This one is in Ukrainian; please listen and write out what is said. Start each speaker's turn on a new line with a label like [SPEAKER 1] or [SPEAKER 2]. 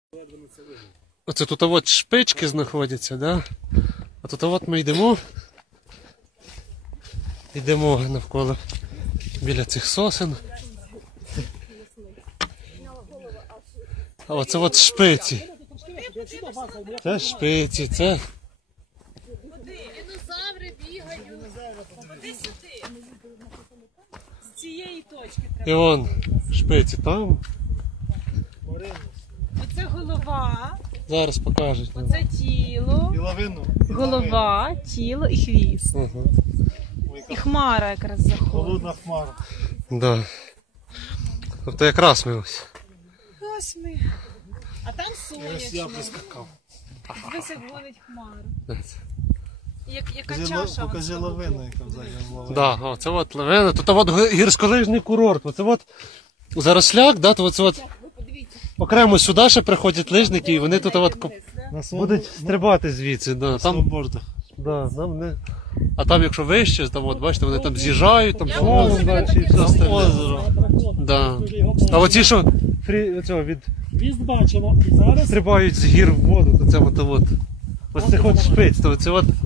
[SPEAKER 1] Оце тут от шпички знаходяться, да? А тут от ми йдемо. Йдемо навколо біля цих сосен. А оце от шпиці. Це шпиці, це...
[SPEAKER 2] Динозаври бігають. Ходи сюди. З цієї точки треба.
[SPEAKER 1] І вон шпиці там.
[SPEAKER 2] Оце голова,
[SPEAKER 1] Зараз покажуть.
[SPEAKER 2] оце тіло, голова, тіло і хвіст.
[SPEAKER 1] Ага.
[SPEAKER 2] І хмара якраз заходить.
[SPEAKER 3] Холодна хмара.
[SPEAKER 1] Да. Тобто якраз ми ось.
[SPEAKER 2] Ось ми. А там
[SPEAKER 3] Я
[SPEAKER 2] сонячно.
[SPEAKER 3] прискакав.
[SPEAKER 2] Дивись, як гонить хмару.
[SPEAKER 1] Да.
[SPEAKER 2] Яка чаша.
[SPEAKER 3] Покажи лавину, яка взагалі лавина.
[SPEAKER 1] Да, оце от лавина. Тут от гірськолижний курорт. Оце от заросляк, да, то оце от окремо сюди ще приходять лижники, і вони тут от будуть стрибати звідси. Да. Там,
[SPEAKER 3] Сноубордах.
[SPEAKER 1] да, нам не... А там, якщо вище, там, от, бачите, вони там з'їжджають, там словом далі і все остальне.
[SPEAKER 3] Озеро.
[SPEAKER 1] Да. А оці, що оцього,
[SPEAKER 4] Віз бачимо. І зараз
[SPEAKER 1] стрибають з гір в воду, то це от. Ось це от шпиць, то це от